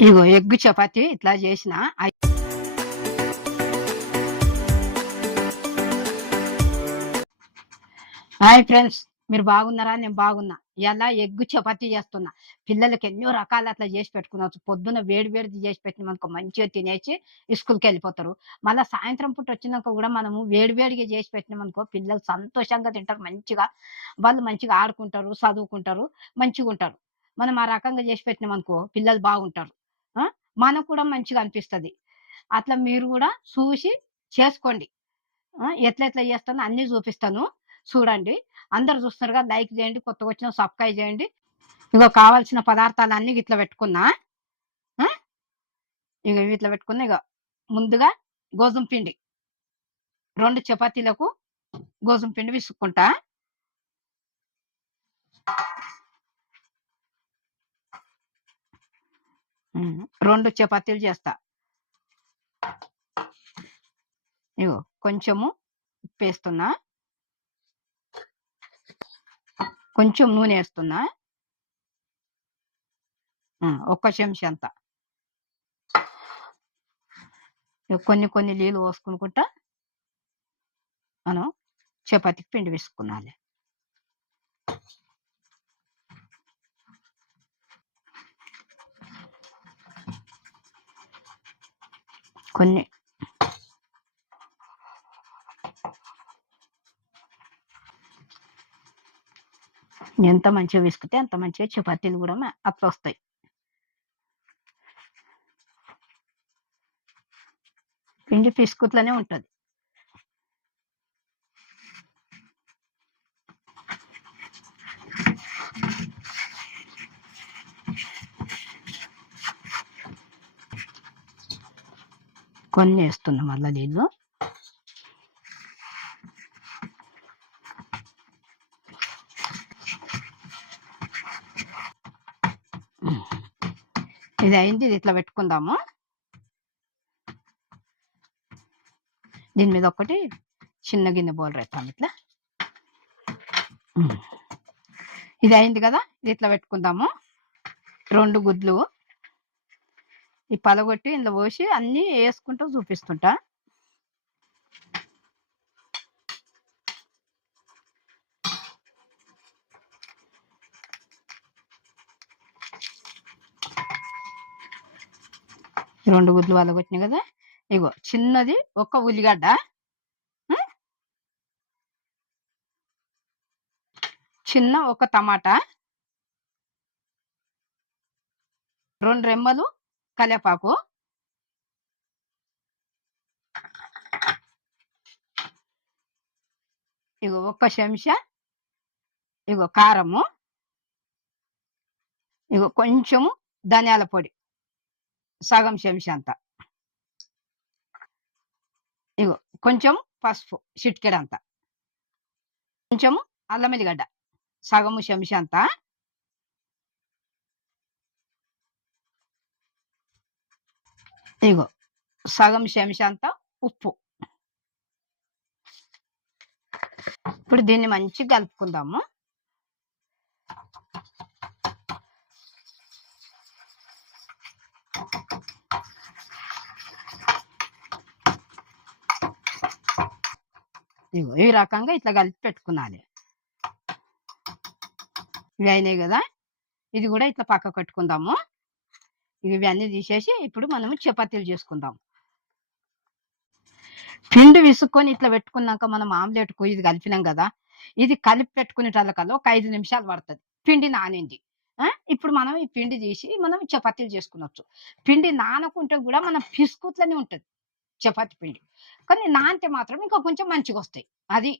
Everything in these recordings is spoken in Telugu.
ఇగో ఎగ్గు చపాతి ఇట్లా చేసిన. హాయ్ ఫ్రెండ్స్, మీరు బాగున్నారా? నేను బాగున్నా. ఇలా ఎగ్గు చపాతీ చేస్తున్నా. పిల్లలకి ఎన్నో రకాలు అట్లా చేసి పెట్టుకునవచ్చు. పొద్దున వేడి వేడిది చేసి పెట్టినామనుకో మంచిగా తినేసి స్కూల్కి వెళ్ళిపోతారు. మళ్ళీ సాయంత్రం పూట వచ్చినాక కూడా మనము వేడి వేడిగా చేసి పెట్టినామనుకో పిల్లలు సంతోషంగా తింటారు. మంచిగా వాళ్ళు మంచిగా ఆడుకుంటారు, చదువుకుంటారు, మంచిగా ఉంటారు. మనం ఆ రకంగా చేసి పెట్టినామనుకో పిల్లలు బాగుంటారు. మనకు కూడా మంచిగా అనిపిస్తుంది. అట్లా మీరు కూడా చూసి చేసుకోండి. ఎట్లా ఎట్లా చేస్తానో అన్నీ చూపిస్తాను, చూడండి. అందరు చూస్తున్నారుగా, లైక్ చేయండి, కొత్తగా వచ్చిన సబ్స్క్రైబ్ చేయండి. ఇగో కావాల్సిన పదార్థాలు అన్ని ఇట్లా పెట్టుకున్నా. ఇక ఇట్లా పెట్టుకున్నా. ఇక ముందుగా గోధుమ పిండి 2 చపాతీలకు గోధుమ పిండి విసుక్కుంటా. 2 చపాతీలు చేస్తా. ఇగో కొంచెము ఉప్పు వేస్తున్నా, కొంచెం నూనె వేస్తున్నా, 1 చెంచా అంత. కొన్ని కొన్ని నీళ్ళు పోసుకుంటా మనం చపాతీకి పిండి వేసుకున్నాలి. కొన్ని ఎంత మంచిగా విసుకుతే అంత మంచిగా చపాతీలు కూడా అట్లా వస్తాయి. పిండి పిసుకుట్లనే ఉంటుంది. కొన్ని వేస్తున్నా మళ్ళీ నీళ్ళు. ఇది అయింది. ఇది ఇట్లా పెట్టుకుందాము. దీని మీద ఒకటి చిన్న గిన్నె బౌల్ పెడతాం ఇట్లా. ఇది అయింది కదా, ఇది ఇట్లా పెట్టుకుందాము. 2 గుడ్లు ఈ పలగొట్టి ఇందులో పోసి అన్నీ వేసుకుంటూ చూపిస్తుంటా. ఈ 2 గుడ్లు పలగొట్టినాయి కదా. ఇగో చిన్నది 1 ఉల్లిగడ్డ, చిన్న 1 టమాటా, 2 రెమ్మలు కరివేపాకు, ఇగో 1 చెంచా ఇగో కారము, ఇగో కొంచెము ధనియాల పొడి సగం చెంచా అంత, ఇగో కొంచెం పసుపు చిటికెడంత, కొంచెము అల్లం ఎల్లిగడ్డ సగము చెంచా అంత, ఇగో సగం చెంచా అంత ఉప్పు. ఇప్పుడు దీన్ని మంచిగా కలుపుకుందాము. ఇగో ఈ రకంగా ఇట్లా కలిపి పెట్టుకున్నాను. ఇవి అయినాయి కదా, ఇది కూడా ఇట్లా పక్క పెట్టుకుందాము. ఇవి అన్నీ తీసేసి ఇప్పుడు మనము చపాతీలు చేసుకుందాం. పిండి విసుక్కొని ఇట్లా పెట్టుకున్నాక మనం ఆమ్లెట్కు ఇది కలిపినాం కదా, ఇది కలిపి పెట్టుకునేటల్లకల్లా ఒక 5 నిమిషాలు పడుతుంది. పిండి నానింది. ఇప్పుడు మనం ఈ పిండి తీసి మనం చపాతీలు చేసుకునొచ్చు. పిండి నానకుంటే కూడా మనం పిసుకుట్లనే ఉంటుంది చపాతీ పిండి, కానీ నానితే మాత్రం ఇంకా కొంచెం మంచిగా వస్తాయి. అది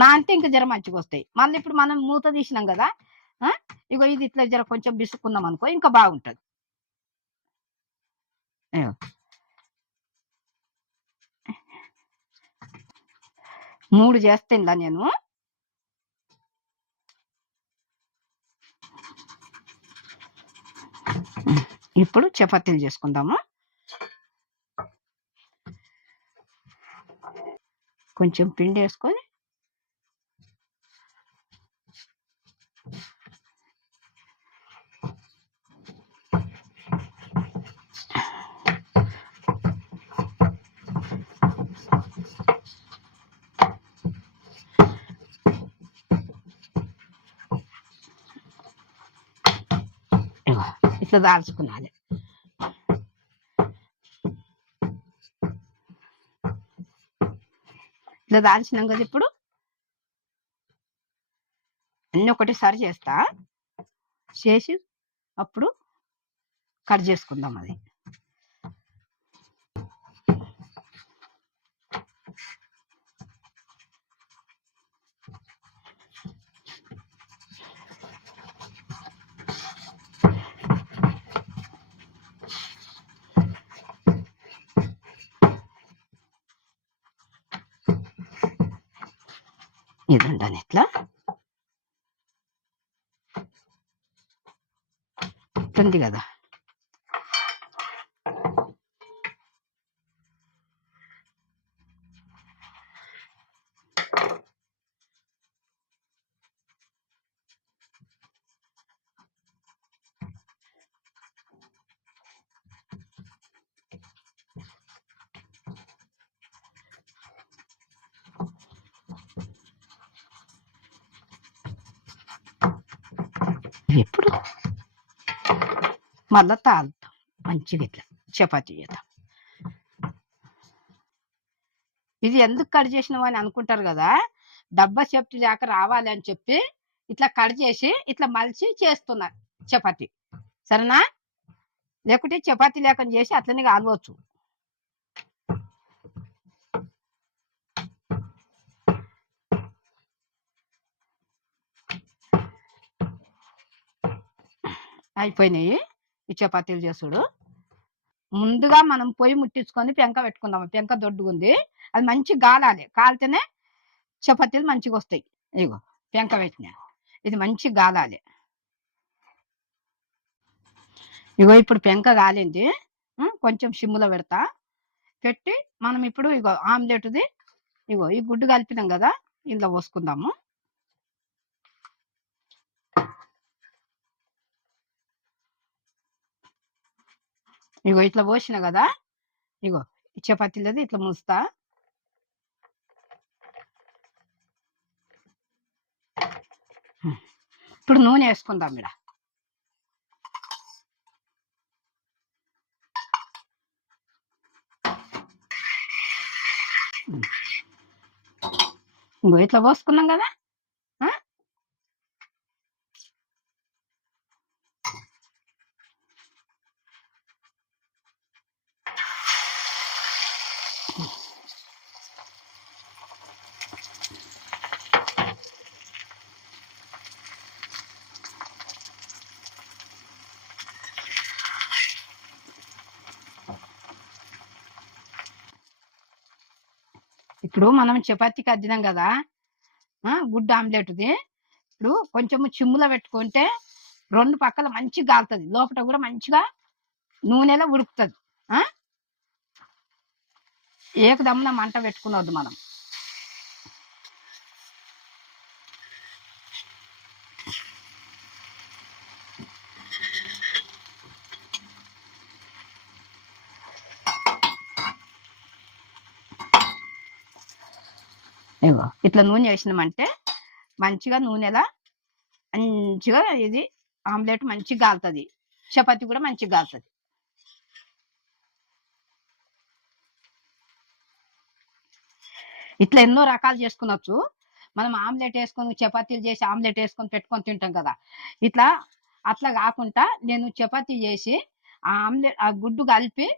నానితే ఇంకా జర మంచిగా వస్తాయి. మళ్ళీ ఇప్పుడు మనం మూత తీసినాం కదా, ఇగో ఇది ఇట్లా జర కొంచెం బిసుకున్నాం అనుకో ఇంకా బాగుంటుంది. 3 చేస్తా నేను. ఇప్పుడు చపాతీలు చేసుకుందాము. కొంచెం పిండి వేసుకొని ఇట్లా దాల్చుకున్నాలి. ఇట్లా దాల్చినాం కదా, ఇప్పుడు అన్ని ఒకటేసారి చేస్తా, చేసి అప్పుడు కట్ చేసుకుందాం. అది ఇదండి ఇట్లా ఉంది కదా. ఇప్పుడు మళ్ళా తాగుతాం మంచిగా ఇట్లా చపాతీ చేద్దాం. ఇది ఎందుకు కట్ చేసినావు అని అనుకుంటారు కదా, డబ్బా సేఫ్టీ లేక రావాలి అని చెప్పి ఇట్లా కట్ చేసి ఇట్లా మలిచి చేస్తున్నా చపాతీ, సరేనా? లేకుంటే చపాతీ లేకుండా చేసి అట్లనే కాలవచ్చు. అయిపోయినాయి ఈ చపాతీలు చేసుడు. ముందుగా మనం పొయ్యి ముట్టించుకొని పెంక పెట్టుకుందాం. పెంక దొడ్డుగుంది, అది మంచి గాలాలి, కాలితేనే చపాతీలు మంచిగా వస్తాయి. ఇగో పెంక పెట్టిన, ఇది మంచి గాలాలి. ఇగో ఇప్పుడు పెంక కాలింది, కొంచెం సిమ్ములో పెడతా. పెట్టి మనం ఇప్పుడు ఇగో ఆమ్లెట్ది ఇగో ఈ గుడ్డు కలిపినాం కదా, ఇందులో పోసుకుందాము. ఇగో ఇట్లా పోసిన కదా, ఇగో చపాతీలది ఇట్లా ముస్తా. ఇప్పుడు నూనె వేసుకుందాం. ఇక్కడ ఇంకో ఇట్లా పోసుకున్నాం కదా, ఇప్పుడు మనం చపాతీకి అద్దినాం కదా గుడ్డు ఆమ్లెట్ది. ఇప్పుడు కొంచెము చిమ్ములో పెట్టుకుంటే రెండు పక్కల మంచిగా కాలుతుంది, లోపల కూడా మంచిగా నూనెలో ఉడుకుతుంది. ఏకదమ్మున మంట పెట్టుకునవద్దు మనం. ఇగో ఇట్లా నూనె వేసినామంటే మంచిగా నూనెలా మంచిగా ఇది ఆమ్లెట్ మంచిగా కాలుతుంది, చపాతీ కూడా మంచిగా కాలుతుంది. ఇట్లా ఎన్నో రకాలు చేసుకునొచ్చు. మనం ఆమ్లెట్ వేసుకొని చపాతీలు చేసి ఆమ్లెట్ వేసుకొని పెట్టుకొని తింటాం కదా, ఇట్లా అట్లా కాకుండా నేను చపాతీ చేసి ఆ గుడ్డు కలిపి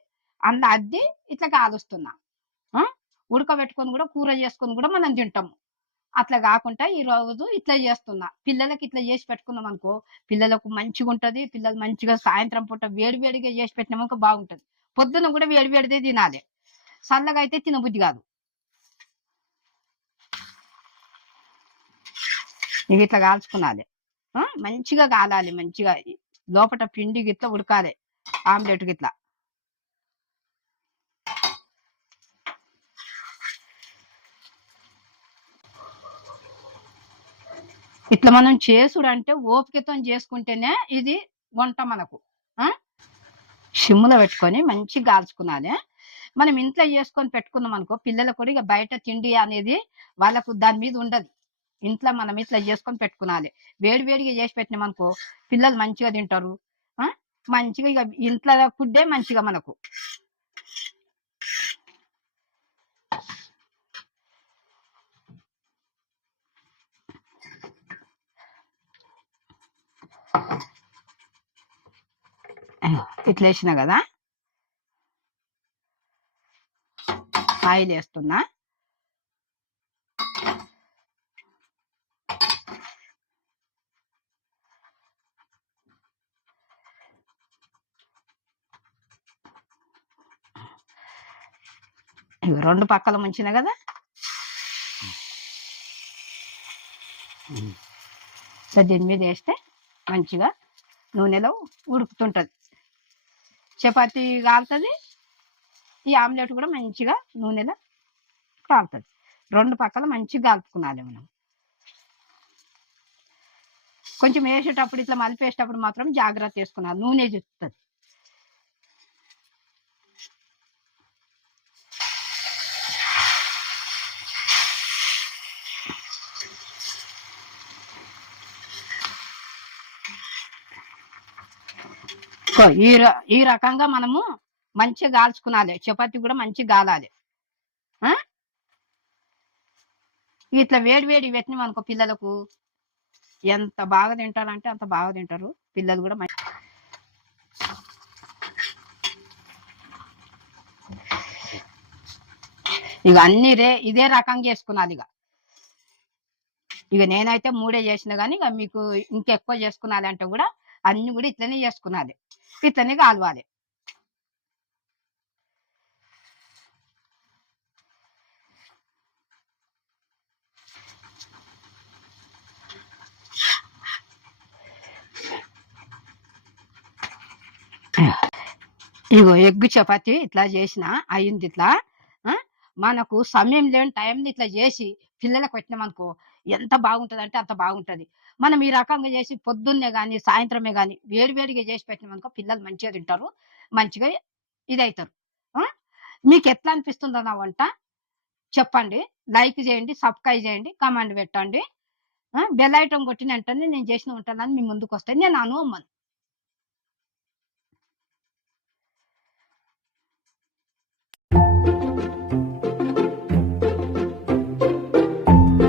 అందులో అద్ది ఇట్లా కాలుస్తున్నా. ఉడకబెట్టుకొని కూడా కూర చేసుకొని కూడా మనం తింటాము. అట్లా కాకుండా ఈ రోజు ఇట్లా చేస్తున్నా. పిల్లలకి ఇట్లా చేసి పెట్టుకున్నాం అనుకో, పిల్లలకు మంచిగా ఉంటది. పిల్లలు మంచిగా సాయంత్రం పూట వేడి వేడిగా చేసి పెట్టినామనుకో బాగుంటది. పొద్దున కూడా వేడి వేడిదే తినాలి, చల్లగా అయితే తినబుద్ధి కాదు. ఇవి ఇట్లా కాల్చుకున్నాలి, మంచిగా కాలాలి, మంచిగా లోపల పిండి గిట్లా ఉడకాలి ఆమ్లెట్ గిట్లా. ఇట్లా మనం చేసుడు అంటే ఓపికతో చేసుకుంటేనే ఇది వంట మనకు. సిమ్ములో పెట్టుకొని మంచిగా కాల్చుకున్నాలి. మనం ఇంట్లో చేసుకొని పెట్టుకున్నాం అనుకో, పిల్లలకు కూడా ఇక బయట తిండి అనేది వాళ్ళకు దాని మీద ఉండదు. ఇంట్లో మనం ఇట్లా చేసుకొని పెట్టుకునాలి. వేడి వేడిగా చేసి పెట్టినాం అనుకో పిల్లలు మంచిగా తింటారు. మంచిగా ఇక ఇంట్లో ఫుడ్డే మంచిగా మనకు. ఇట్లా వేసిన కదా, ఆయిల్ వేస్తున్నా. ఇవి 2 పక్కల ముంచిన కదా, సో దీని మీద వేస్తే మంచిగా నూనెలో ఉడుకుతుంటది. చపాతీ కాలుతుంది, ఈ ఆమ్లెట్ కూడా మంచిగా నూనెలో కాలుతుంది. 2 పక్కల మంచిగా కాల్పుకున్నాలి మనం. కొంచెం వేసేటప్పుడు ఇట్లా మలిపేసేటప్పుడు మాత్రం జాగ్రత్త చేసుకున్నాను, నూనె చూస్తుంది. ఈ రకంగా మనము మంచిగా కాల్చుకునాలి. చపాతీ కూడా మంచిగా కాలాలి. ఇట్లా వేడి వేడి పెట్టినాం అనుకో పిల్లలకు ఎంత బాగా తింటారంటే అంత బాగా తింటారు పిల్లలు కూడా. ఇక అన్ని ఇదే రకంగా చేసుకున్నది. ఇక నేనైతే 3 చేసిన కానీ ఇక మీకు ఇంకెక్కువ చేసుకున్నాలి అంటే కూడా అన్ని కూడా ఇట్లనే చేసుకున్నది, ఇట్లనే కాలవాలి. ఇగో ఎగ్గు చపాతి ఇట్లా చేసిన అయింది. ఇట్లా మనకు సమయం లేని టైంని ఇట్లా చేసి పిల్లలకు పెట్టినామనుకో ఎంత బాగుంటది అంటే అంత బాగుంటది. మనం ఈ రకంగా చేసి పొద్దున్నే కానీ సాయంత్రమే కానీ వేడివేడిగా చేసి పెట్టినామనుకో పిల్లలు మంచిగా తింటారు, మంచిగా ఇదవుతారు. మీకు ఎట్లా అనిపిస్తుందో నా వంట చెప్పండి, లైక్ చేయండి, సబ్స్క్రైబ్ చేయండి, కామెంట్ పెట్టండి. బెల్ ఐటమ్ కొట్టిన వెంటనే నేను చేసిన వంటలని మీ ముందుకు వస్తాయి. నేను అమ్మను.